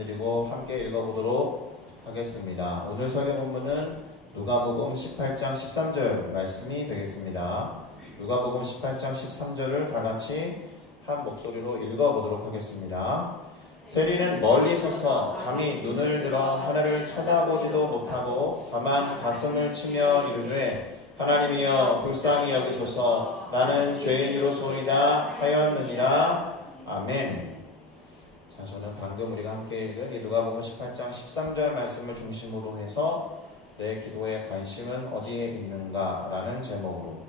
말씀드리고 함께 읽어보도록 하겠습니다. 오늘 설교 본문은 누가복음 18장 13절 말씀이 되겠습니다. 누가복음 18장 13절을 다 같이 한 목소리로 읽어보도록 하겠습니다. 세리는 멀리 서서 감히 눈을 들어 하늘을 쳐다보지도 못하고 다만 가슴을 치며 이르되 하나님이여 불쌍히 여기소서 나는 죄인으로소이다 하였느니라. 아멘. 자, 저는 방금 우리가 함께 읽은 이 누가복음 18장 13절 말씀을 중심으로 해서 내 기도의 관심은 어디에 있는가 라는 제목으로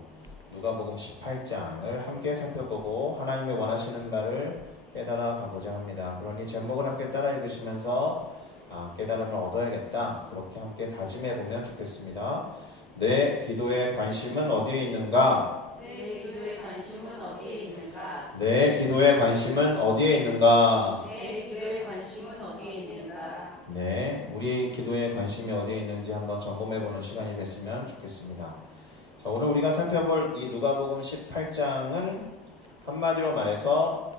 누가복음 18장을 함께 살펴보고 하나님의 원하시는 바를 깨달아 가보자 합니다. 그러니 제목을 함께 따라 읽으시면서 깨달음을 얻어야겠다, 그렇게 함께 다짐해 보면 좋겠습니다. 내 기도의 관심은 어디에 있는가? 내 기도의 관심은 어디에 있는가? 내 기도의 관심은 어디에 있는가? 내 기도의 관심은 어디에 있는가? 네, 우리 기도의 관심이 어디에 있는지 한번 점검해 보는 시간이 됐으면 좋겠습니다. 자, 오늘 우리가 살펴볼 이 누가복음 18장은 한마디로 말해서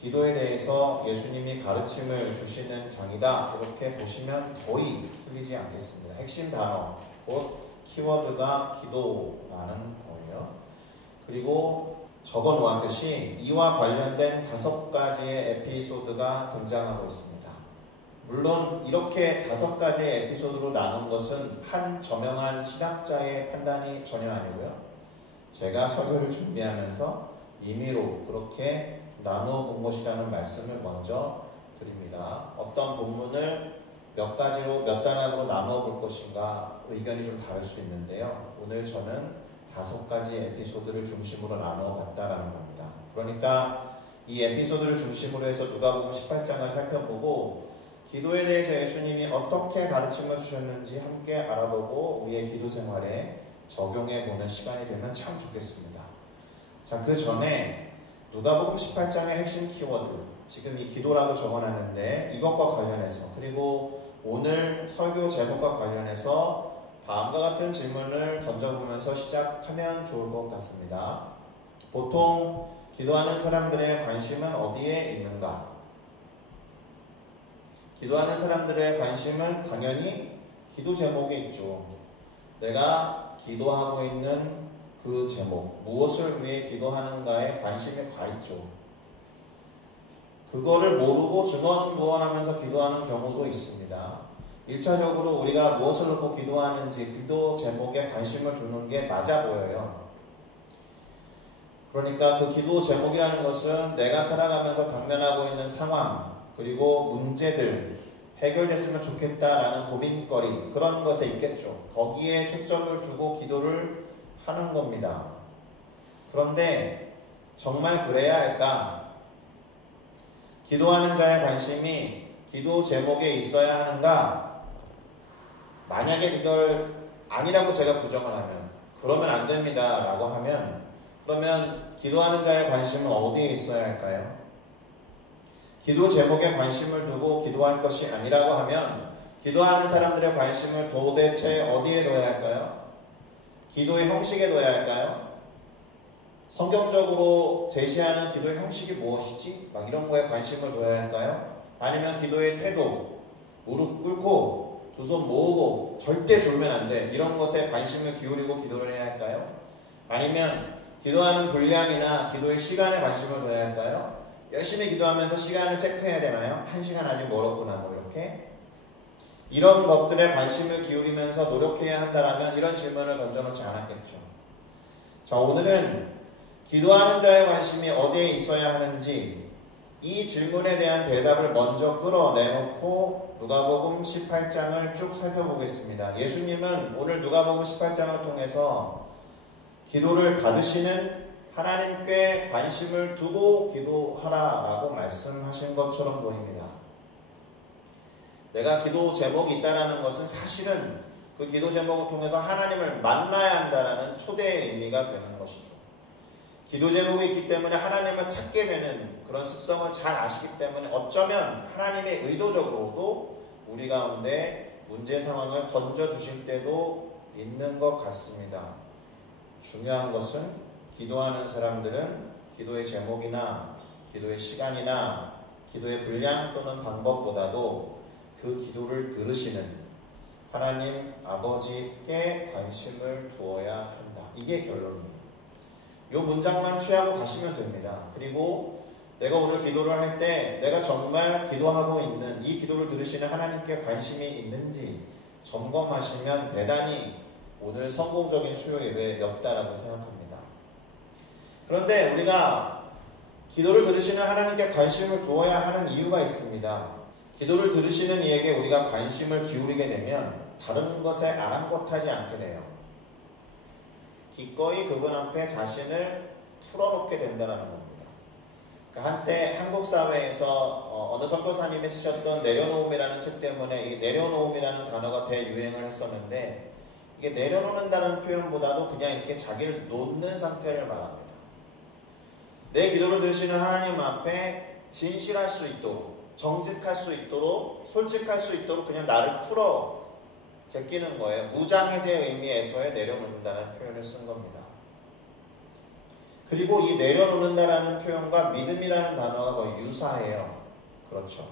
기도에 대해서 예수님이 가르침을 주시는 장이다, 이렇게 보시면 거의 틀리지 않겠습니다. 핵심 단어, 곧 키워드가 기도라는 거예요. 그리고 적어 놓았듯이 이와 관련된 5가지의 에피소드가 등장하고 있습니다. 물론 이렇게 5가지의 에피소드로 나눈 것은 한 저명한 신학자의 판단이 전혀 아니고요, 제가 설교를 준비하면서 임의로 그렇게 나누어 본 것이라는 말씀을 먼저 드립니다. 어떤 본문을 몇 가지로, 몇 단락으로 나누어 볼 것인가 의견이 좀 다를 수 있는데요, 오늘 저는 5가지 에피소드를 중심으로 나누어 봤다라는 겁니다. 그러니까 이 에피소드를 중심으로 해서 누가복음 18장을 살펴보고 기도에 대해서 예수님이 어떻게 가르침을 주셨는지 함께 알아보고 우리의 기도 생활에 적용해 보는 시간이 되면 참 좋겠습니다. 자, 그 전에 누가복음 18장의 핵심 키워드, 지금 이 기도라고 적어놨는데 이것과 관련해서, 그리고 오늘 설교 제목과 관련해서 다음과 같은 질문을 던져보면서 시작하면 좋을 것 같습니다. 보통 기도하는 사람들의 관심은 어디에 있는가? 기도하는 사람들의 관심은 당연히 기도 제목에 있죠. 내가 기도하고 있는 그 제목, 무엇을 위해 기도하는가에 관심이 가 있죠. 그거를 모르고 중언부언하면서 기도하는 경우도 있습니다. 1차적으로 우리가 무엇을 놓고 기도하는지 기도 제목에 관심을 두는 게 맞아 보여요. 그러니까 그 기도 제목이라는 것은 내가 살아가면서 당면하고 있는 상황, 그리고 문제들, 해결됐으면 좋겠다라는 고민거리, 그런 것에 있겠죠. 거기에 초점을 두고 기도를 하는 겁니다. 그런데 정말 그래야 할까? 기도하는 자의 관심이 기도 제목에 있어야 하는가? 만약에 이걸 아니라고 제가 부정을 하면, 그러면 안 됩니다 라고 하면, 그러면 기도하는 자의 관심은 어디에 있어야 할까요? 기도 제목에 관심을 두고 기도할 것이 아니라고 하면 기도하는 사람들의 관심을 도대체 어디에 둬야 할까요? 기도의 형식에 둬야 할까요? 성경적으로 제시하는 기도의 형식이 무엇이지? 막 이런 거에 관심을 둬야 할까요? 아니면 기도의 태도, 무릎 꿇고 두 손 모으고 절대 졸면 안 돼, 이런 것에 관심을 기울이고 기도를 해야 할까요? 아니면 기도하는 분량이나 기도의 시간에 관심을 둬야 할까요? 열심히 기도하면서 시간을 체크해야 되나요? 1시간 아직 멀었구나, 뭐 이렇게. 이런 것들에 관심을 기울이면서 노력해야 한다면 이런 질문을 던져놓지 않았겠죠. 자, 오늘은 기도하는 자의 관심이 어디에 있어야 하는지 이 질문에 대한 대답을 먼저 끌어내놓고 누가복음 18장을 쭉 살펴보겠습니다. 예수님은 오늘 누가복음 18장을 통해서 기도를 받으시는 하나님께 관심을 두고 기도하라라고 말씀하신 것처럼 보입니다. 내가 기도 제목이 있다는 것은 사실은 그 기도 제목을 통해서 하나님을 만나야 한다는 초대의 의미가 되는 것이죠. 기도 제목이 있기 때문에 하나님을 찾게 되는 그런 습성을 잘 아시기 때문에 어쩌면 하나님의 의도적으로도 우리 가운데 문제 상황을 던져주실 때도 있는 것 같습니다. 중요한 것은 기도하는 사람들은 기도의 제목이나 기도의 시간이나 기도의 분량 또는 방법보다도 그 기도를 들으시는 하나님 아버지께 관심을 두어야 한다. 이게 결론이에요. 이 문장만 취하고 가시면 됩니다. 그리고 내가 오늘 기도를 할 때 내가 정말 기도하고 있는 이 기도를 들으시는 하나님께 관심이 있는지 점검하시면 대단히 오늘 성공적인 수요 예배였다라고 생각합니다. 그런데 우리가 기도를 들으시는 하나님께 관심을 두어야 하는 이유가 있습니다. 기도를 들으시는 이에게 우리가 관심을 기울이게 되면 다른 것에 아랑곳하지 않게 돼요. 기꺼이 그분 앞에 자신을 풀어놓게 된다는 겁니다. 그러니까 한때 한국 사회에서 어느 선교사님이 쓰셨던 내려놓음이라는 책 때문에 이 내려놓음이라는 단어가 대유행을 했었는데, 이게 내려놓는다는 표현보다도 그냥 이렇게 자기를 놓는 상태를 말합니다. 내 기도를 들으시는 하나님 앞에 진실할 수 있도록, 정직할 수 있도록, 솔직할 수 있도록 그냥 나를 풀어 제끼는 거예요. 무장해제 의미에서의 내려놓는다는 표현을 쓴 겁니다. 그리고 이 내려놓는다라는 표현과 믿음이라는 단어가 거의 유사해요. 그렇죠.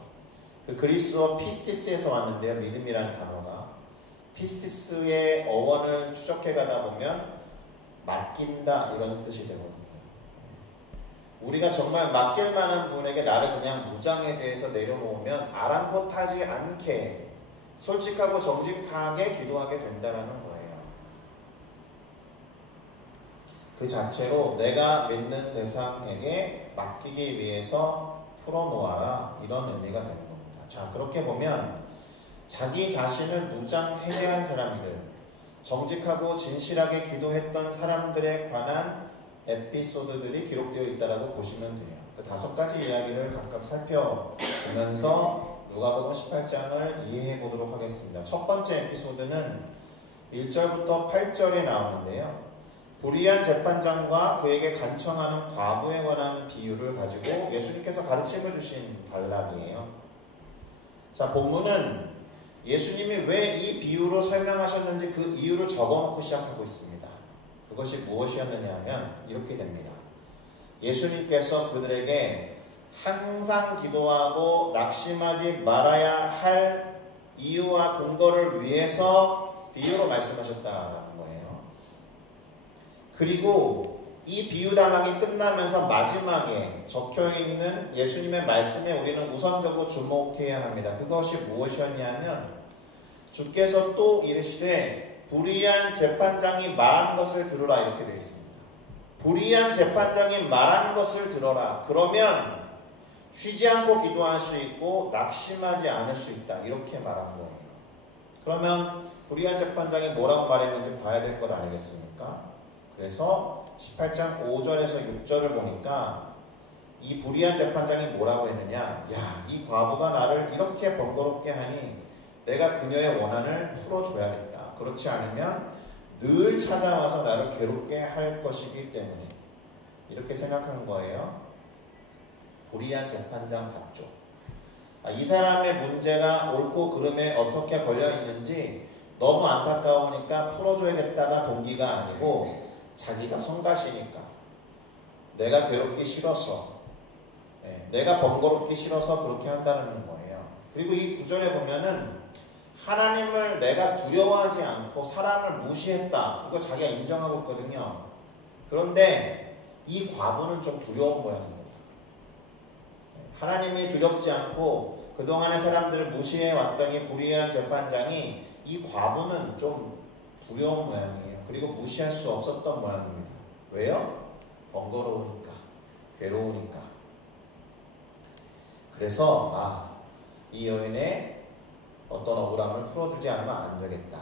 그 그리스어 피스티스에서 왔는데요. 믿음이라는 단어가. 피스티스의 어원을 추적해 가다 보면 맡긴다 이런 뜻이 되거든요. 우리가 정말 맡길 만한 분에게 나를 그냥 무장해제해서 내려놓으면 아랑곳하지 않게 솔직하고 정직하게 기도하게 된다는 거예요. 그 자체로 내가 믿는 대상에게 맡기기 위해서 풀어놓아라 이런 의미가 되는 겁니다. 자, 그렇게 보면 자기 자신을 무장해제한 사람들, 정직하고 진실하게 기도했던 사람들에 관한 에피소드들이 기록되어 있다고 보시면 돼요. 그 5가지 이야기를 각각 살펴보면서 누가복음 18장을 이해해 보도록 하겠습니다. 첫 번째 에피소드는 1절부터 8절에 나오는데요. 불의한 재판장과 그에게 간청하는 과부에 관한 비유를 가지고 예수님께서 가르침을 주신 단락이에요. 자, 본문은 예수님이 왜 이 비유로 설명하셨는지 그 이유를 적어놓고 시작하고 있습니다. 그것이 무엇이었느냐 하면 이렇게 됩니다. 예수님께서 그들에게 항상 기도하고 낙심하지 말아야 할 이유와 근거를 위해서 비유로 말씀하셨다는 거예요. 그리고 이 비유 단락이 끝나면서 마지막에 적혀있는 예수님의 말씀에 우리는 우선적으로 주목해야 합니다. 그것이 무엇이었냐면 주께서 또 이르시되 불의한 재판장이 말한 것을 들으라 이렇게 되어 있습니다. 불의한 재판장이 말한 것을 들어라. 그러면 쉬지 않고 기도할 수 있고 낙심하지 않을 수 있다. 이렇게 말한 거예요. 그러면 불의한 재판장이 뭐라고 말했는지 봐야 될 것 아니겠습니까? 그래서 18장 5절에서 6절을 보니까 이 불의한 재판장이 뭐라고 했느냐. 야, 이 과부가 나를 이렇게 번거롭게 하니 내가 그녀의 원한을 풀어줘야겠다. 그렇지 않으면 늘 찾아와서 나를 괴롭게 할 것이기 때문에 이렇게 생각한 거예요. 불의한 재판장답죠. 이 사람의 문제가 옳고 그름에 어떻게 걸려 있는지 너무 안타까우니까 풀어줘야겠다가 동기가 아니고 자기가 성가시니까 내가 괴롭기 싫어서 내가 번거롭기 싫어서 그렇게 한다는 거예요. 그리고 이 구절에 보면은 하나님을 내가 두려워하지 않고 사람을 무시했다. 이거 자기가 인정하고 있거든요. 그런데 이 과부는 좀 두려운 모양입니다. 하나님이 두렵지 않고 그동안의 사람들을 무시해 왔더니 불의한 재판장이 이 과부는 좀 두려운 모양이에요. 그리고 무시할 수 없었던 모양입니다. 왜요? 번거로우니까, 괴로우니까. 그래서 이 여인의 어떤 억울함을 풀어주지 않으면 안 되겠다.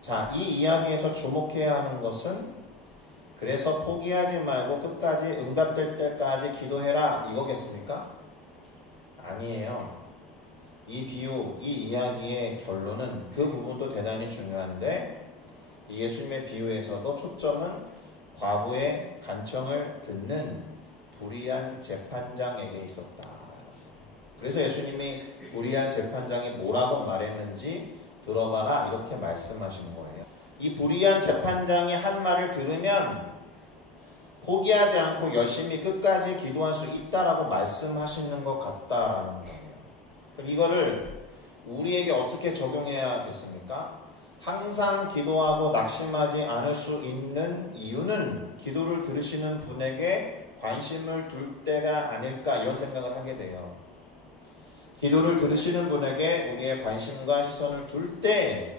자, 이 이야기에서 주목해야 하는 것은 그래서 포기하지 말고 끝까지 응답될 때까지 기도해라 이거겠습니까? 아니에요. 이 비유, 이 이야기의 결론은 그 부분도 대단히 중요한데 예수님의 비유에서도 초점은 과부의 간청을 듣는 불의한 재판장에게 있었다. 그래서 예수님이 불의한 재판장이 뭐라고 말했는지 들어봐라 이렇게 말씀하신 거예요. 이 불의한 재판장이 한 말을 들으면 포기하지 않고 열심히 끝까지 기도할 수 있다라고 말씀하시는 것 같다라는 거예요. 이거를 우리에게 어떻게 적용해야겠습니까? 항상 기도하고 낙심하지 않을 수 있는 이유는 기도를 들으시는 분에게 관심을 둘 때가 아닐까 이런 생각을 하게 돼요. 기도를 들으시는 분에게 우리의 관심과 시선을 둘 때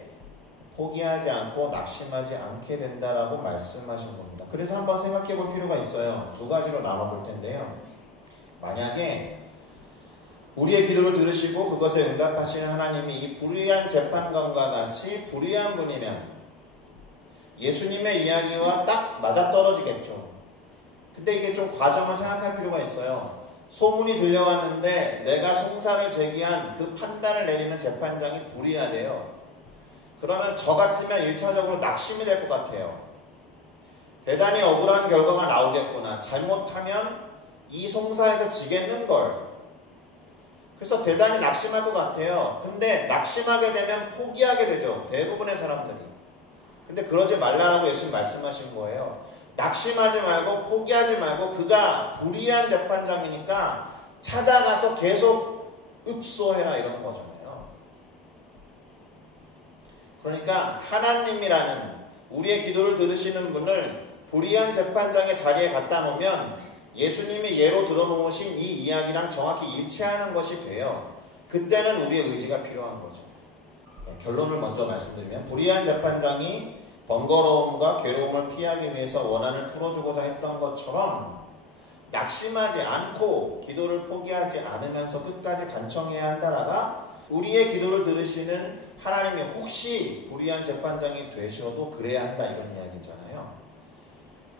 포기하지 않고 낙심하지 않게 된다라고 말씀하신 겁니다. 그래서 한번 생각해 볼 필요가 있어요. 두 가지로 나눠볼 텐데요. 만약에 우리의 기도를 들으시고 그것에 응답하시는 하나님이 이 불의한 재판관과 같이 불의한 분이면 예수님의 이야기와 딱 맞아떨어지겠죠. 근데 이게 좀 과정을 생각할 필요가 있어요. 소문이 들려왔는데 내가 송사를 제기한 그 판단을 내리는 재판장이 불의하대요. 그러면 저 같으면 1차적으로 낙심이 될 것 같아요. 대단히 억울한 결과가 나오겠구나. 잘못하면 이 송사에서 지겠는걸. 그래서 대단히 낙심할 것 같아요. 근데 낙심하게 되면 포기하게 되죠. 대부분의 사람들이. 근데 그러지 말라고 예수님 말씀하신 거예요. 낙심하지 말고 포기하지 말고 그가 불의한 재판장이니까 찾아가서 계속 읍소해라 이런 거잖아요. 그러니까 하나님이라는 우리의 기도를 들으시는 분을 불의한 재판장의 자리에 갖다 놓으면 예수님이 예로 들어놓으신 이 이야기랑 정확히 일치하는 것이 돼요. 그때는 우리의 의지가 필요한 거죠. 결론을 먼저 말씀드리면 불의한 재판장이 번거로움과 괴로움을 피하기 위해서 원한을 풀어주고자 했던 것처럼 낙심하지 않고 기도를 포기하지 않으면서 끝까지 간청해야 한다라가 우리의 기도를 들으시는 하나님이 혹시 불의한 재판장이 되셔도 그래야 한다 이런 이야기잖아요.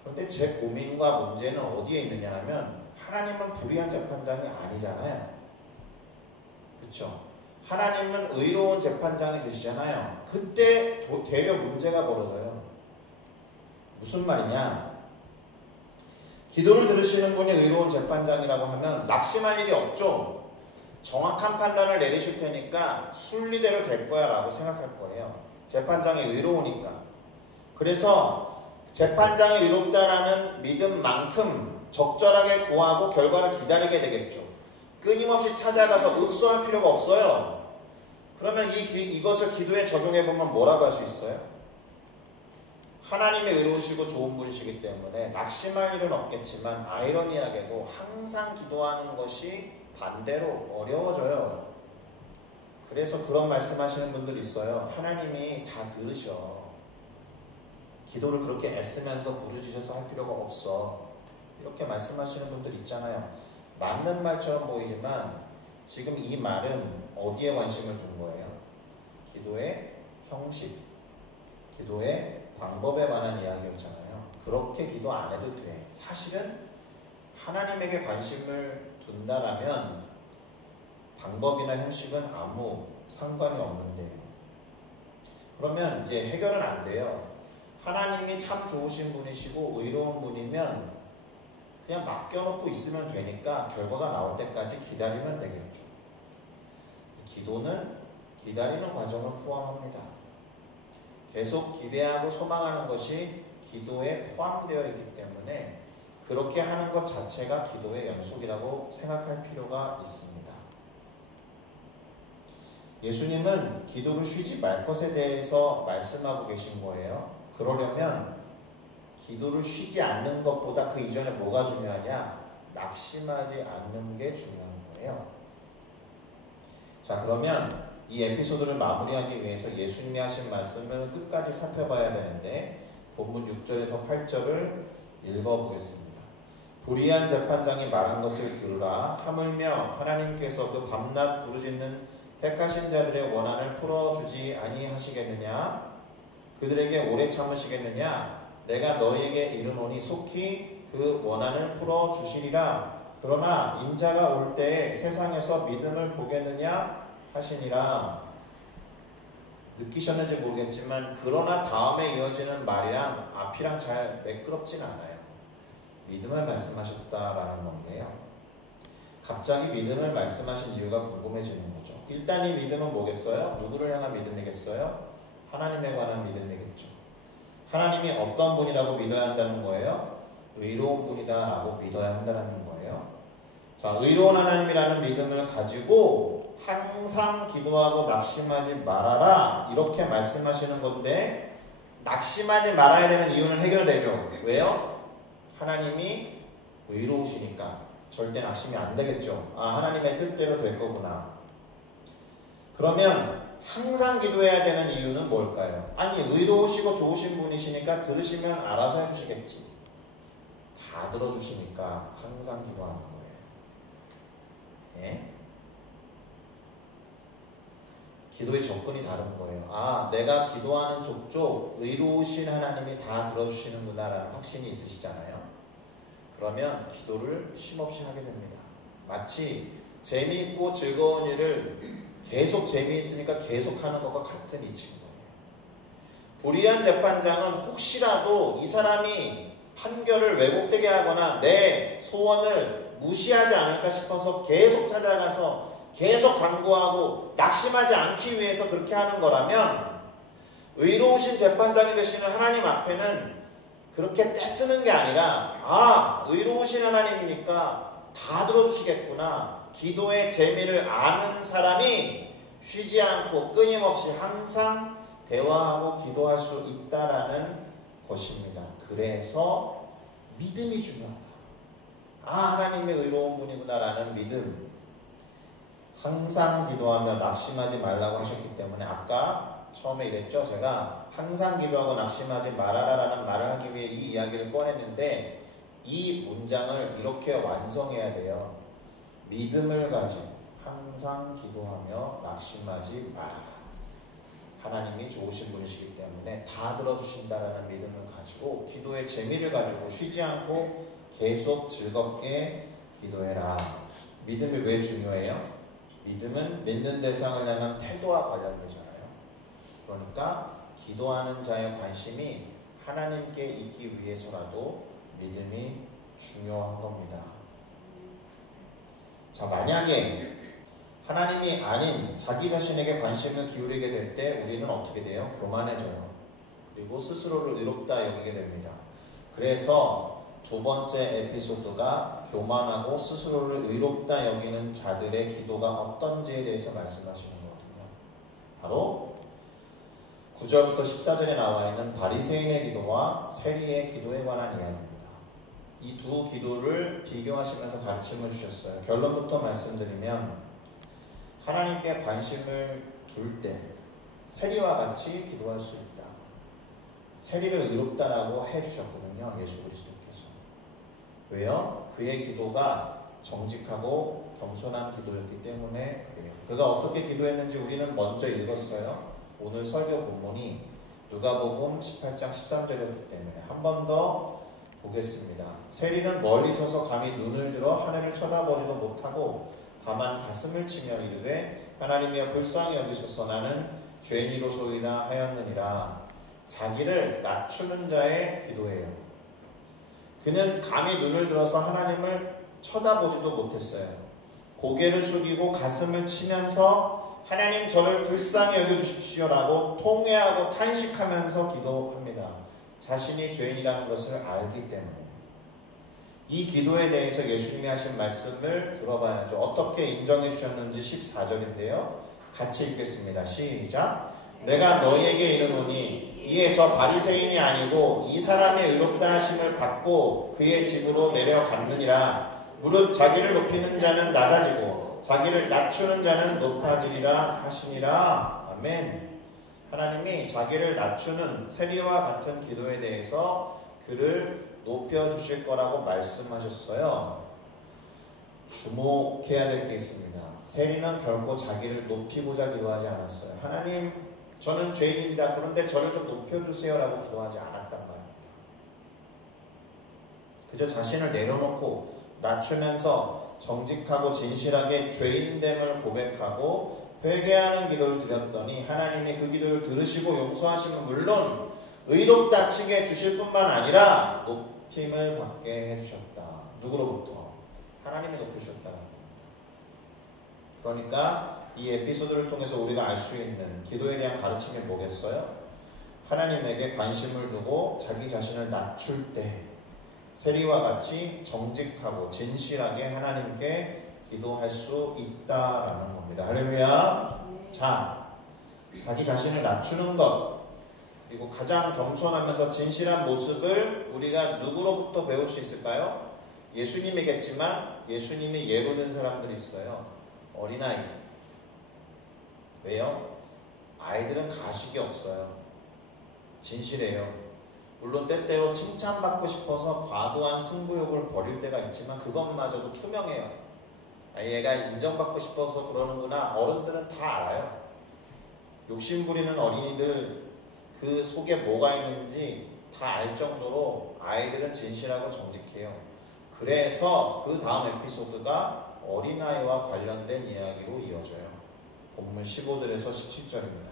그런데 제 고민과 문제는 어디에 있느냐 하면 하나님은 불의한 재판장이 아니잖아요. 그렇죠? 하나님은 의로운 재판장이 되시잖아요. 그때 되려 문제가 벌어져요. 무슨 말이냐? 기도를 들으시는 분이 의로운 재판장이라고 하면 낙심할 일이 없죠. 정확한 판단을 내리실 테니까 순리대로 될 거야 라고 생각할 거예요. 재판장이 의로우니까. 그래서 재판장이 의롭다라는 믿음만큼 적절하게 구하고 결과를 기다리게 되겠죠. 끊임없이 찾아가서 읍소할 필요가 없어요. 그러면 이것을 기도에 적용해보면 뭐라고 할 수 있어요? 하나님의 의로우시고 좋은 분이시기 때문에 낙심할 일은 없겠지만 아이러니하게도 항상 기도하는 것이 반대로 어려워져요. 그래서 그런 말씀하시는 분들 있어요. 하나님이 다 들으셔. 기도를 그렇게 애쓰면서 부르짖어서 할 필요가 없어. 이렇게 말씀하시는 분들 있잖아요. 맞는 말처럼 보이지만 지금 이 말은 어디에 관심을 둔 거예요? 기도의 형식, 기도의 방법에 관한 이야기였잖아요. 그렇게 기도 안 해도 돼. 사실은 하나님에게 관심을 둔다라면 방법이나 형식은 아무 상관이 없는데요. 그러면 이제 해결은 안 돼요. 하나님이 참 좋으신 분이시고 의로운 분이면 그냥 맡겨놓고 있으면 되니까 결과가 나올 때까지 기다리면 되겠죠. 기도는 기다리는 과정을 포함합니다. 계속 기대하고 소망하는 것이 기도에 포함되어 있기 때문에 그렇게 하는 것 자체가 기도의 연속이라고 생각할 필요가 있습니다. 예수님은 기도를 쉬지 말 것에 대해서 말씀하고 계신 거예요. 그러려면 기도를 쉬지 않는 것보다 그 이전에 뭐가 중요하냐? 낙심하지 않는 게 중요한 거예요. 자, 그러면 이 에피소드를 마무리하기 위해서 예수님이 하신 말씀을 끝까지 살펴봐야 되는데 본문 6절에서 8절을 읽어보겠습니다. 불의한 재판장이 말한 것을 들으라. 하물며 하나님께서 그 밤낮 부르짖는 택하신 자들의 원한을 풀어주지 아니하시겠느냐? 그들에게 오래 참으시겠느냐? 내가 너희에게 이르노니 속히 그 원한을 풀어주시리라. 그러나 인자가 올 때에 세상에서 믿음을 보겠느냐 하시니라. 느끼셨는지 모르겠지만 그러나 다음에 이어지는 말이랑 앞이랑 잘 매끄럽진 않아요. 믿음을 말씀하셨다라는 건데요. 갑자기 믿음을 말씀하신 이유가 궁금해지는 거죠. 일단 이 믿음은 뭐겠어요? 누구를 향한 믿음이겠어요? 하나님에 관한 믿음이겠죠. 하나님이 어떤 분이라고 믿어야 한다는 거예요? 의로운 분이다라고 믿어야 한다는 거예요. 자, 의로운 하나님이라는 믿음을 가지고 항상 기도하고 낙심하지 말아라 이렇게 말씀하시는 건데, 낙심하지 말아야 되는 이유는 해결되죠. 왜요? 하나님이 의로우시니까 절대 낙심이 안 되겠죠. 아, 하나님의 뜻대로 될 거구나. 그러면 항상 기도해야 되는 이유는 뭘까요? 아니, 의로우시고 좋으신 분이시니까 들으시면 알아서 해주시겠지. 다 들어주시니까 항상 기도하는 거예요. 예? 기도의 접근이 다른 거예요. 아, 내가 기도하는 족족 의로우신 하나님이 다 들어주시는구나 라는 확신이 있으시잖아요. 그러면 기도를 쉼없이 하게 됩니다. 마치 재미있고 즐거운 일을 계속 재미있으니까 계속 하는 것과 같은 이치인 거예요. 불의한 재판장은 혹시라도 이 사람이 판결을 왜곡되게 하거나 내 소원을 무시하지 않을까 싶어서 계속 찾아가서 계속 강구하고 낙심하지 않기 위해서 그렇게 하는 거라면, 의로우신 재판장이 되시는 하나님 앞에는 그렇게 떼쓰는 게 아니라, 아, 의로우신 하나님이니까 다 들어주시겠구나, 기도의 재미를 아는 사람이 쉬지 않고 끊임없이 항상 대화하고 기도할 수 있다라는 것입니다. 그래서 믿음이 중요하다. 아, 하나님의 의로운 분이구나 라는 믿음. 항상 기도하며 낙심하지 말라고 하셨기 때문에, 아까 처음에 이랬죠. 제가 항상 기도하고 낙심하지 말아라 라는 말을 하기 위해 이 이야기를 꺼냈는데, 이 문장을 이렇게 완성해야 돼요. 믿음을 가지고 항상 기도하며 낙심하지 말아라. 하나님이 좋으신 분이시기 때문에 다 들어주신다라는 믿음을 가지고 기도의 재미를 가지고 쉬지 않고 계속 즐겁게 기도해라. 믿음이 왜 중요해요? 믿음은 믿는 대상을 향한 태도와 관련되잖아요. 그러니까 기도하는 자의 관심이 하나님께 있기 위해서라도 믿음이 중요한 겁니다. 자, 만약에 하나님이 아닌 자기 자신에게 관심을 기울이게 될 때 우리는 어떻게 돼요? 교만해져요. 그리고 스스로를 의롭다 여기게 됩니다. 그래서 두 번째 에피소드가 교만하고 스스로를 의롭다 여기는 자들의 기도가 어떤지에 대해서 말씀하시는 거거든요. 바로 9절부터 14절에 나와 있는 바리새인의 기도와 세리의 기도에 관한 이야기입니다. 이 두 기도를 비교하시면서 가르침을 주셨어요. 결론부터 말씀드리면, 하나님께 관심을 둘 때 세리와 같이 기도할 수 있다. 세리를 의롭다라고 해주셨거든요, 예수 그리스도께서. 왜요? 그의 기도가 정직하고 겸손한 기도였기 때문에 그래요. 그가 어떻게 기도했는지 우리는 먼저 읽었어요. 오늘 설교 본문이 누가복음 18장 13절이었기 때문에 한 번 더 보겠습니다. 세리는 멀리 서서 감히 눈을 들어 하늘을 쳐다보지도 못하고 다만 가슴을 치며 이르되, 하나님이여 불쌍히 여기소서, 나는 죄인이로소이다 하였느니라. 자기를 낮추는 자의 기도예요. 그는 감히 눈을 들어서 하나님을 쳐다보지도 못했어요. 고개를 숙이고 가슴을 치면서 하나님 저를 불쌍히 여겨주십시오라고 통회하고 탄식하면서 기도합니다. 자신이 죄인이라는 것을 알기 때문에. 이 기도에 대해서 예수님이 하신 말씀을 들어봐야죠. 어떻게 인정해 주셨는지 14절인데요. 같이 읽겠습니다. 시작. 내가 너희에게 이르노니 이에 저 바리새인이 아니고 이 사람의 의롭다 하심을 받고 그의 집으로 내려갔느니라. 무릇 자기를 높이는 자는 낮아지고 자기를 낮추는 자는 높아지리라 하시니라. 아멘. 하나님이 자기를 낮추는 세리와 같은 기도에 대해서 그를 높여주실 거라고 말씀하셨어요. 주목해야 될 게 있습니다. 세리는 결코 자기를 높이고자 기도하지 않았어요. 하나님, 저는 죄인입니다. 그런데 저를 좀 높여주세요 라고 기도하지 않았단 말입니다. 그저 자신을 내려놓고 낮추면서 정직하고 진실하게 죄인됨을 고백하고 회개하는 기도를 드렸더니 하나님이 그 기도를 들으시고 용서하시면 물론 의롭다 치게 해주실 뿐만 아니라 높임을 받게 해주셨다. 누구로부터? 하나님이 높여주셨다는 겁니다. 그러니까 이 에피소드를 통해서 우리가 알 수 있는 기도에 대한 가르침이 뭐겠어요? 하나님에게 관심을 두고 자기 자신을 낮출 때 세리와 같이 정직하고 진실하게 하나님께 기도할 수 있다라는 겁니다. 할렐루야. 자, 자기 자신을 낮추는 것, 그리고 가장 겸손하면서 진실한 모습을 우리가 누구로부터 배울 수 있을까요? 예수님이겠지만 예수님이 예로 든 사람들이 있어요. 어린아이. 왜요? 아이들은 가식이 없어요. 진실해요. 물론 때때로 칭찬받고 싶어서 과도한 승부욕을 벌일 때가 있지만 그것마저도 투명해요. 얘가 인정받고 싶어서 그러는구나. 어른들은 다 알아요. 욕심부리는 어린이들 그 속에 뭐가 있는지 다 알 정도로 아이들은 진실하고 정직해요. 그래서 그 다음 에피소드가 어린아이와 관련된 이야기로 이어져요. 본문 15절에서 17절입니다.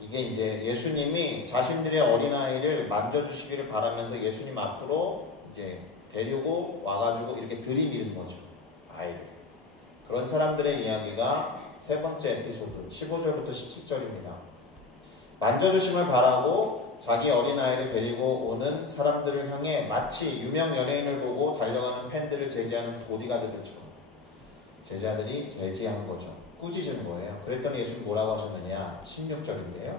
이게 이제 예수님이 자신들의 어린아이를 만져주시기를 바라면서 예수님 앞으로 이제 데리고 와가지고 이렇게 들이밀는 거죠. 아이를. 그런 사람들의 이야기가 세 번째 에피소드 15절부터 17절입니다. 만져주심을 바라고 자기 어린아이를 데리고 오는 사람들을 향해 마치 유명 연예인을 보고 달려가는 팬들을 제지하는 보디가드들처럼 제자들이 제지한 거죠. 꾸짖은 거예요. 그랬더니 예수님 뭐라고 하셨느냐? 16절인데요.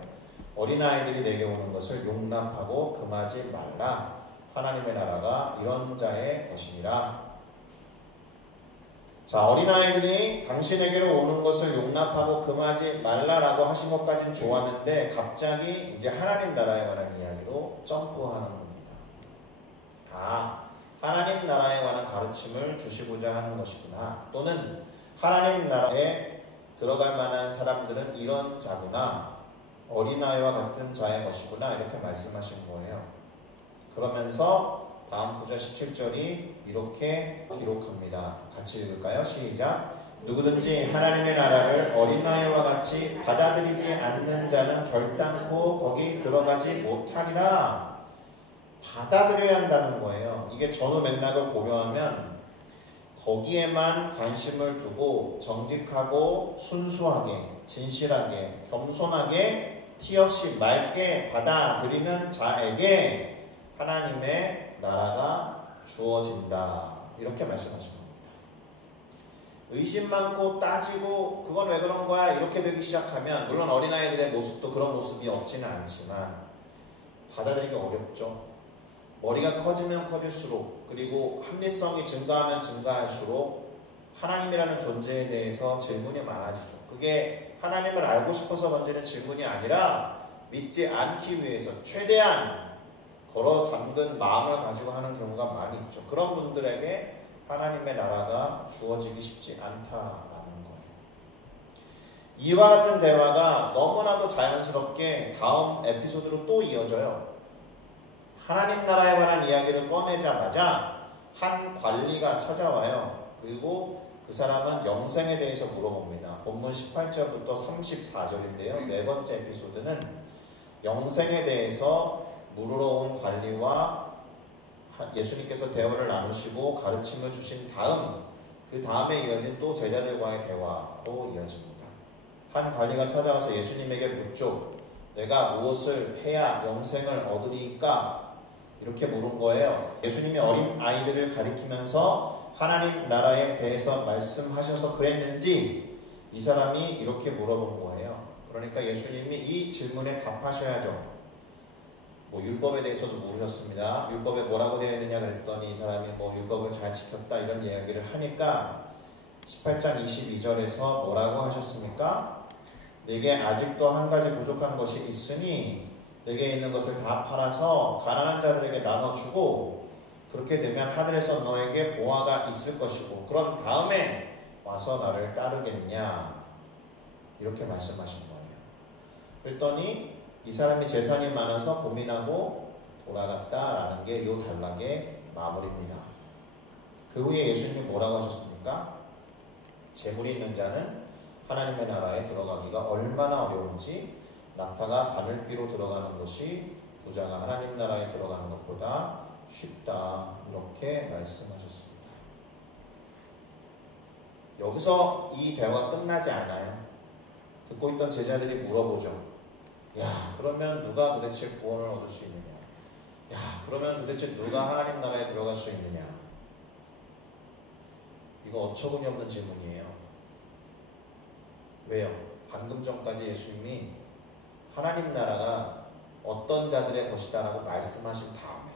어린아이들이 내게 오는 것을 용납하고 금하지 말라. 하나님의 나라가 이런 자의 것이니라. 자, 어린아이들이 당신에게로 오는 것을 용납하고 금하지 말라라고 하신 것까지는 좋았는데 갑자기 이제 하나님 나라에 관한 이야기로 점프하는 겁니다. 아, 하나님 나라에 관한 가르침을 주시고자 하는 것이구나. 또는 하나님 나라에 들어갈 만한 사람들은 이런 자구나. 어린아이와 같은 자의 것이구나. 이렇게 말씀하신 거예요. 그러면서 다음 9절 17절이 이렇게 기록합니다. 같이 읽을까요? 시작. 누구든지 하나님의 나라를 어린아이와 같이 받아들이지 않는 자는 결단코 거기 들어가지 못하리라. 받아들여야 한다는 거예요. 이게 전후 맥락을 고려하면 거기에만 관심을 두고 정직하고 순수하게 진실하게 겸손하게 티 없이 맑게 받아들이는 자에게 하나님의 나라가 주어진다. 이렇게 말씀하신 겁니다. 의심 많고 따지고 그건 왜 그런 거야? 이렇게 되기 시작하면 물론 어린아이들의 모습도 그런 모습이 없지는 않지만 받아들이기 어렵죠. 머리가 커지면 커질수록 그리고 합리성이 증가하면 증가할수록 하나님이라는 존재에 대해서 질문이 많아지죠. 그게 하나님을 알고 싶어서 던지는 질문이 아니라 믿지 않기 위해서 최대한 걸어 잠근 마음을 가지고 하는 경우가 많이 있죠. 그런 분들에게 하나님의 나라가 주어지기 쉽지 않다라는 거예요. 이와 같은 대화가 너무나도 자연스럽게 다음 에피소드로 또 이어져요. 하나님 나라에 관한 이야기를 꺼내자마자 한 관리가 찾아와요. 그리고 그 사람은 영생에 대해서 물어봅니다. 본문 18절부터 34절인데요. 네 번째 에피소드는 영생에 대해서 물으러 온 관리와 예수님께서 대화를 나누시고 가르침을 주신 다음 그 다음에 이어진 또 제자들과의 대화로 이어집니다. 한 관리가 찾아와서 예수님에게 묻죠. 내가 무엇을 해야 영생을 얻으리까? 이렇게 물은 거예요. 예수님이 어린 아이들을 가리키면서 하나님 나라에 대해서 말씀하셔서 그랬는지 이 사람이 이렇게 물어본 거예요. 그러니까 예수님이 이 질문에 답하셔야죠. 율법에 대해서도 물으셨습니다. 율법에 뭐라고 되어 있느냐 그랬더니 이 사람이 율법을 잘 지켰다 이런 이야기를 하니까 18장 22절에서 뭐라고 하셨습니까? 내게 아직도 한 가지 부족한 것이 있으니 내게 있는 것을 다 팔아서 가난한 자들에게 나눠주고 그렇게 되면 하늘에서 너에게 보화가 있을 것이고 그런 다음에 와서 나를 따르겠냐 이렇게 말씀하신 거예요. 그랬더니 이 사람이 재산이 많아서 고민하고 돌아갔다라는 게 이 단락의 마무리입니다. 그 후에 예수님이 뭐라고 하셨습니까? 재물이 있는 자는 하나님의 나라에 들어가기가 얼마나 어려운지 낙타가 바늘귀로 들어가는 것이 부자가 하나님 나라에 들어가는 것보다 쉽다 이렇게 말씀하셨습니다. 여기서 이 대화가 끝나지 않아요. 듣고 있던 제자들이 물어보죠. 야, 그러면 누가 도대체 구원을 얻을 수 있느냐? 야, 그러면 도대체 누가 하나님 나라에 들어갈 수 있느냐? 이거 어처구니 없는 질문이에요. 왜요? 방금 전까지 예수님이 하나님 나라가 어떤 자들의 것이다 라고 말씀하신 다음에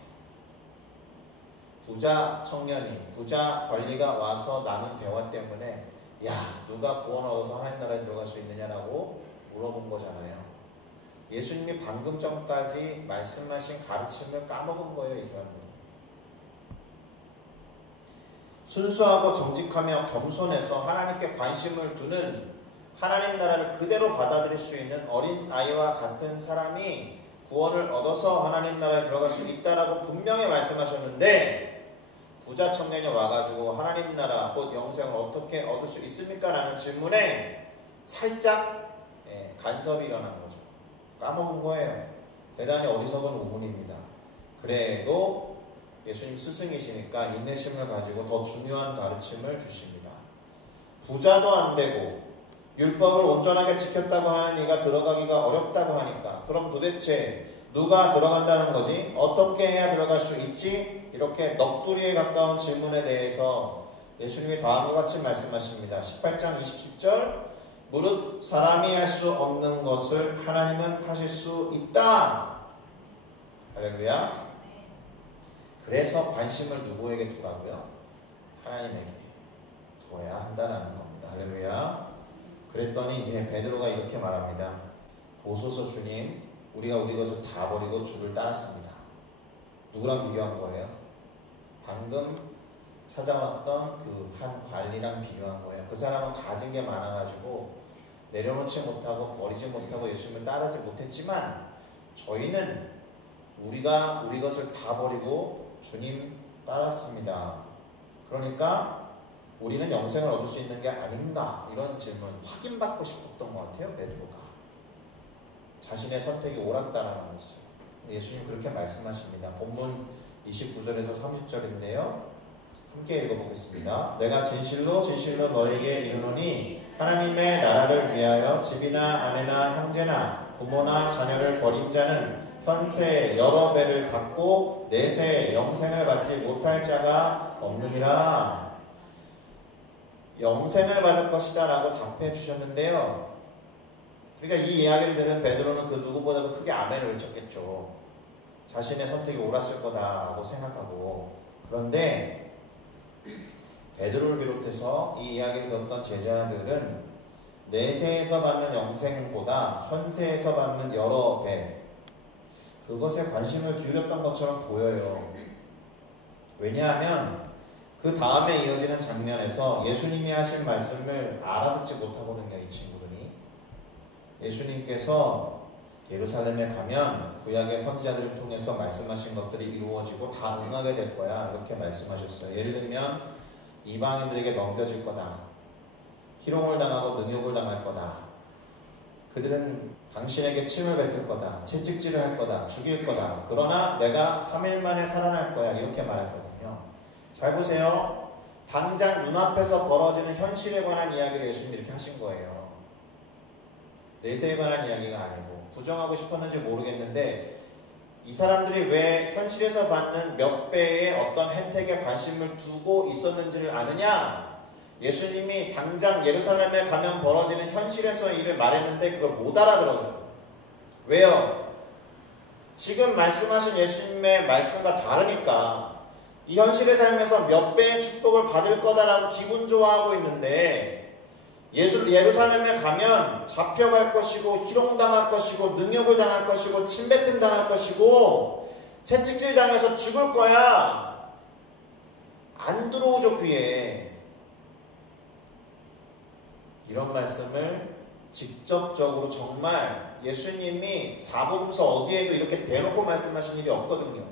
부자 청년이, 부자 관리가 와서 나눈 대화 때문에 야, 누가 구원 얻어서 하나님 나라에 들어갈 수 있느냐라고 물어본 거잖아요. 예수님이 방금 전까지 말씀하신 가르침을 까먹은 거예요, 이 사람들이. 순수하고 정직하며 겸손해서 하나님께 관심을 두는, 하나님 나라를 그대로 받아들일 수 있는 어린 아이와 같은 사람이 구원을 얻어서 하나님 나라에 들어갈 수 있다라고 분명히 말씀하셨는데, 부자 청년이 와가지고 하나님 나라 곧 영생을 어떻게 얻을 수 있습니까? 라는 질문에 살짝 간섭이 일어난 거죠. 까먹은 거예요. 대단히 어리석은 우문입니다. 그래도 예수님 스승이시니까 인내심을 가지고 더 중요한 가르침을 주십니다. 부자도 안 되고 율법을 온전하게 지켰다고 하는 이가 들어가기가 어렵다고 하니까 그럼 도대체 누가 들어간다는 거지? 어떻게 해야 들어갈 수 있지? 이렇게 넋두리에 가까운 질문에 대해서 예수님이 다음과 같이 말씀하십니다. 18장 27절 무릇 사람이 할 수 없는 것을 하나님은 하실 수 있다. 할렐루야. 그래서 관심을 누구에게 두라고요? 하나님에게 두어야 한다는 겁니다. 할렐루야. 그랬더니 이제 베드로가 이렇게 말합니다. 보소서 주님, 우리가 우리 것을 다 버리고 주를 따랐습니다. 누구랑 비교한 거예요? 방금 찾아왔던 그 한 관리랑 비교한 거예요. 그 사람은 가진 게 많아가지고 내려놓지 못하고 버리지 못하고 예수님을 따르지 못했지만 저희는 우리가 우리 것을 다 버리고 주님 따랐습니다. 그러니까 우리는 영생을 얻을 수 있는 게 아닌가? 이런 질문 확인받고 싶었던 것 같아요. 베드로가 자신의 선택이 옳았다라는 것을 예수님 그렇게 말씀하십니다. 본문 29절에서 30절인데요. 함께 읽어보겠습니다. 내가 진실로 진실로 너에게 이르노니 하나님의 나라를 위하여 집이나 아내나 형제나 부모나 자녀를 버린 자는 현세 여러 배를 받고 내세 영생을 받지 못할 자가 없느니라. 영생을 받을 것이다 라고 답해 주셨는데요. 그러니까 이 이야기를 들은 베드로는 그 누구보다도 크게 아멘을 외쳤겠죠. 자신의 선택이 옳았을 거다라고 생각하고. 그런데 베드로를 비롯해서 이 이야기를 듣던 제자들은 내세에서 받는 영생보다 현세에서 받는 여러 배, 그것에 관심을 기울였던 것처럼 보여요. 왜냐하면 그 다음에 이어지는 장면에서 예수님이 하신 말씀을 알아듣지 못하거든요. 이 친구들이. 예수님께서 예루살렘에 가면 구약의 선지자들을 통해서 말씀하신 것들이 이루어지고 다 응하게 될 거야. 이렇게 말씀하셨어요. 예를 들면 이방인들에게 넘겨질 거다. 희롱을 당하고 능욕을 당할 거다. 그들은 당신에게 침을 뱉을 거다. 채찍질을 할 거다. 죽일 거다. 그러나 내가 3일 만에 살아날 거야. 이렇게 말했거든요. 잘 보세요. 당장 눈앞에서 벌어지는 현실에 관한 이야기를 예수님이 이렇게 하신 거예요. 내세에 관한 이야기가 아니고. 부정하고 싶었는지 모르겠는데 이 사람들이 왜 현실에서 받는 몇 배의 어떤 혜택에 관심을 두고 있었는지를 아느냐? 예수님이 당장 예루살렘에 가면 벌어지는 현실에서 일을 말했는데 그걸 못 알아들어요. 왜요? 지금 말씀하신 예수님의 말씀과 다르니까 이 현실의 삶에서 몇 배의 축복을 받을 거다라고 기분 좋아하고 있는데 예루살렘에 가면 잡혀갈 것이고 희롱당할 것이고 능욕을 당할 것이고 침뱉음 당할 것이고 채찍질 당해서 죽을 거야. 안 들어오죠 귀에. 이런 말씀을 직접적으로 정말 예수님이 사복음서 어디에도 이렇게 대놓고 말씀하신 일이 없거든요.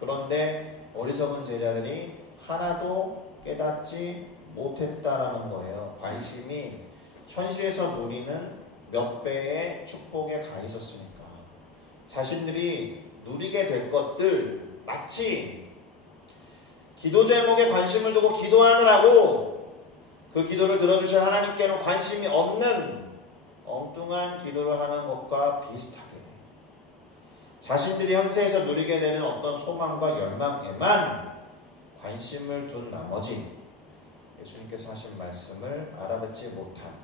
그런데 어리석은 제자들이 하나도 깨닫지 못했다라는 거예요. 관심이 현실에서 누리는 몇 배의 축복에 가 있었으니까. 자신들이 누리게 될 것들, 마치 기도 제목에 관심을 두고 기도하느라고 그 기도를 들어주실 하나님께는 관심이 없는 엉뚱한 기도를 하는 것과 비슷하게 자신들이 현세에서 누리게 되는 어떤 소망과 열망에만 관심을 둔 나머지 예수님께서 하신 말씀을 알아듣지 못한,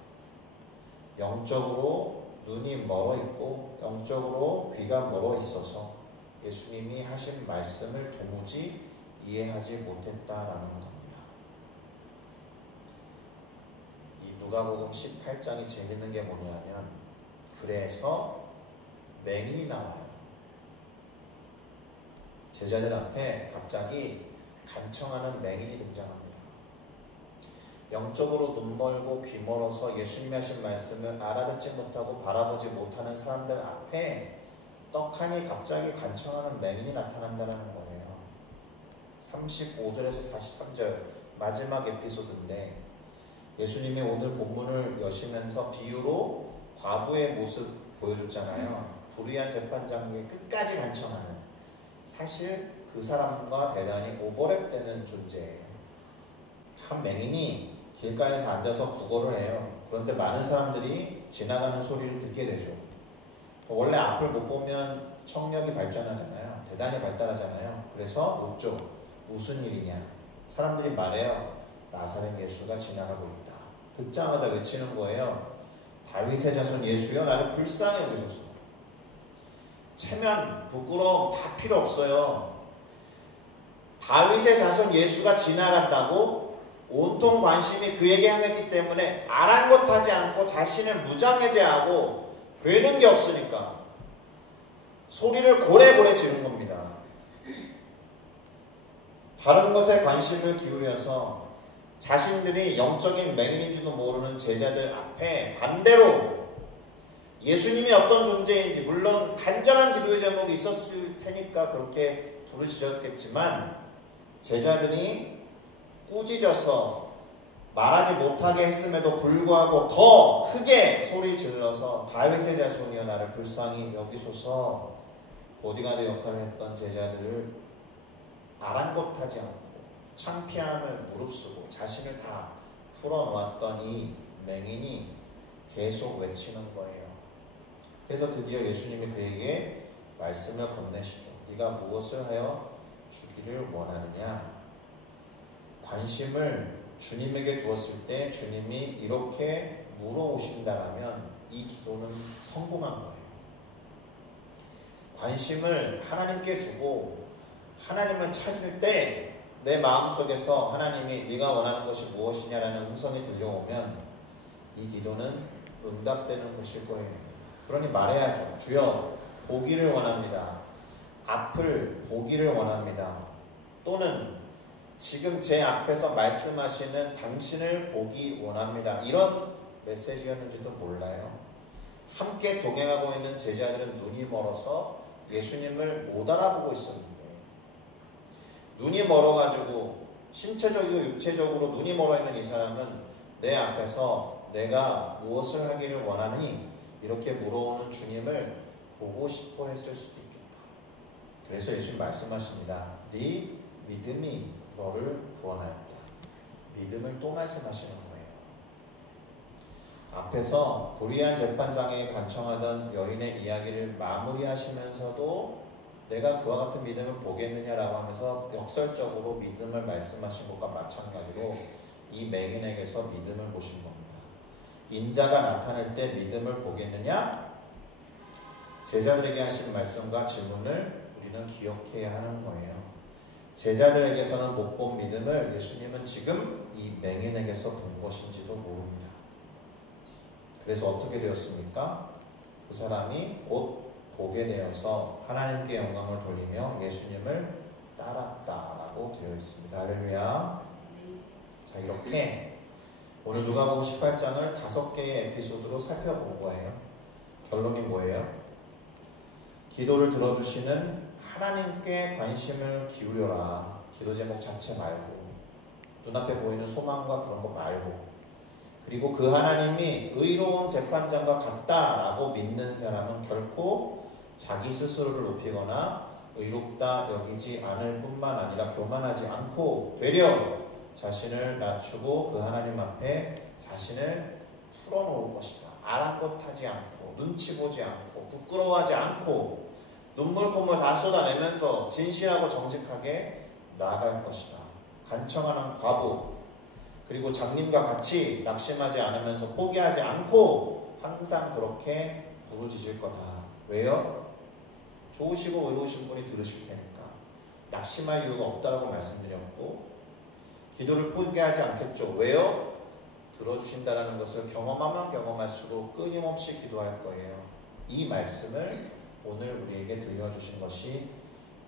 영적으로 눈이 멀어 있고 영적으로 귀가 멀어 있어서 예수님이 하신 말씀을 도무지 이해하지 못했다라는 겁니다. 이 누가복음 18장이 재밌는 게 뭐냐면, 그래서 맹인이 나와요. 제자들 앞에 갑자기 간청하는 맹인이 등장합니다. 영적으로 눈 멀고 귀 멀어서 예수님이 하신 말씀을 알아듣지 못하고 바라보지 못하는 사람들 앞에 떡하니 갑자기 간청하는 맹인이 나타난다는 거예요. 35절에서 43절 마지막 에피소드인데, 예수님이 오늘 본문을 여시면서 비유로 과부의 모습 보여줬잖아요. 불의한 재판장에게 끝까지 간청하는, 사실 그 사람과 대단히 오버랩되는 존재예요. 한 맹인이 길가에서 앉아서 구걸을 해요. 그런데 많은 사람들이 지나가는 소리를 듣게 되죠. 원래 앞을 못 보면 청력이 발전하잖아요. 대단히 발달하잖아요. 그래서 묻죠. 무슨 일이냐? 사람들이 말해요. 나사렛 예수가 지나가고 있다. 듣자마자 외치는 거예요. 다윗의 자손 예수여, 나를 불쌍히 여기소서. 체면, 부끄러움 다 필요 없어요. 다윗의 자손 예수가 지나간다고 온통 관심이 그에게 향했기 때문에 아랑곳하지 않고 자신을 무장해제하고 되는 게 없으니까 소리를 고래고래 지른 겁니다. 다른 것에 관심을 기울여서 자신들이 영적인 맹인인지도 모르는 제자들 앞에 반대로 예수님이 어떤 존재인지, 물론 간절한 기도의 제목이 있었을 테니까 그렇게 부르짖었겠지만, 제자들이 꾸짖어서 말하지 못하게 했음에도 불구하고 더 크게 소리 질러서 다윗의 자손이여 나를 불쌍히 여기소서, 보디가드 역할을 했던 제자들을 아랑곳하지 않고 창피함을 무릅쓰고 자신을 다 풀어놓았던 이 맹인이 계속 외치는 거예요. 그래서 드디어 예수님이 그에게 말씀을 건네시죠. 네가 무엇을 하여 주기를 원하느냐? 관심을 주님에게 두었을 때 주님이 이렇게 물어오신다면 이 기도는 성공한 거예요. 관심을 하나님께 두고 하나님을 찾을 때 내 마음속에서 하나님이 네가 원하는 것이 무엇이냐라는 음성이 들려오면 이 기도는 응답되는 것일 거예요. 그러니 말해야죠. 주여, 보기를 원합니다. 앞을 보기를 원합니다. 또는 지금 제 앞에서 말씀하시는 당신을 보기 원합니다. 이런 메시지였는지도 몰라요. 함께 동행하고 있는 제자들은 눈이 멀어서 예수님을 못 알아보고 있었는데, 눈이 멀어가지고 신체적이고 육체적으로 눈이 멀어있는 이 사람은 내 앞에서 내가 무엇을 하기를 원하느니 이렇게 물어오는 주님을 보고 싶어 했을 수도 있겠다. 그래서 예수님 말씀하십니다. 네 믿음이 너를 구원하였다. 믿음을 또 말씀하시는 거예요. 앞에서 불의한 재판장에게 간청하던 여인의 이야기를 마무리하시면서도 내가 그와 같은 믿음을 보겠느냐라고 하면서 역설적으로 믿음을 말씀하신 것과 마찬가지로 이 맹인에게서 믿음을 보신 겁니다. 인자가 나타날 때 믿음을 보겠느냐? 제자들에게 하신 말씀과 질문을 우리는 기억해야 하는 거예요. 제자들에게서는 못 본 믿음을 예수님은 지금 이 맹인에게서 본 것인지도 모릅니다. 그래서 어떻게 되었습니까? 그 사람이 곧 보게 되어서 하나님께 영광을 돌리며 예수님을 따랐다라고 되어 있습니다. 할렐루야. 자, 이렇게 오늘 누가복음 18장을 5개의 에피소드로 살펴본 거예요. 결론이 뭐예요? 기도를 들어주시는 하나님께 관심을 기울여라. 기도 제목 자체 말고, 눈앞에 보이는 소망과 그런 거 말고, 그리고 그 하나님이 의로운 재판장과 같다라고 믿는 사람은 결코 자기 스스로를 높이거나 의롭다 여기지 않을 뿐만 아니라 교만하지 않고 되려 자신을 낮추고 그 하나님 앞에 자신을 풀어놓을 것이다. 아랑곳하지 않고 눈치 보지 않고 부끄러워하지 않고 눈물 콧물 다 쏟아내면서 진실하고 정직하게 나아갈 것이다. 간청하는 과부, 그리고 장님과 같이 낙심하지 않으면서 포기하지 않고 항상 그렇게 부르짖을 거다. 왜요? 좋으시고 의로우신 분이 들으실 테니까. 낙심할 이유가 없다고 말씀드렸고, 기도를 포기하지 않겠죠. 왜요? 들어주신다는 것을 경험하면 경험할수록 끊임없이 기도할 거예요. 이 말씀을 오늘 우리에게 들려주신 것이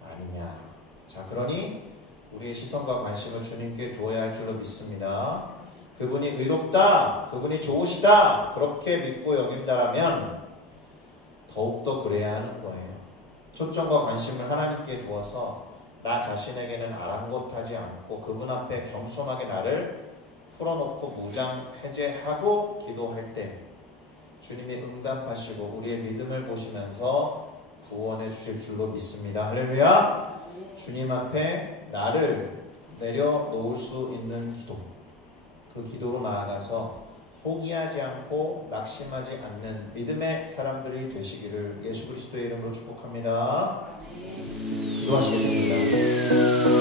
아니냐. 자, 그러니 우리의 시선과 관심을 주님께 두어야 할 줄로 믿습니다. 그분이 의롭다, 그분이 좋으시다, 그렇게 믿고 여긴다라면 더욱더 그래야 하는 거예요. 초점과 관심을 하나님께 두어서 나 자신에게는 아랑곳하지 않고 그분 앞에 겸손하게 나를 풀어놓고 무장 해제하고 기도할 때 주님이 응답하시고 우리의 믿음을 보시면서 구원해 주실 줄로 믿습니다. 할렐루야. 주님 앞에 나를 내려놓을 수 있는 기도, 그 기도로 나아가서 포기하지 않고 낙심하지 않는 믿음의 사람들이 되시기를 예수 그리스도의 이름으로 축복합니다. 기도하시겠습니다.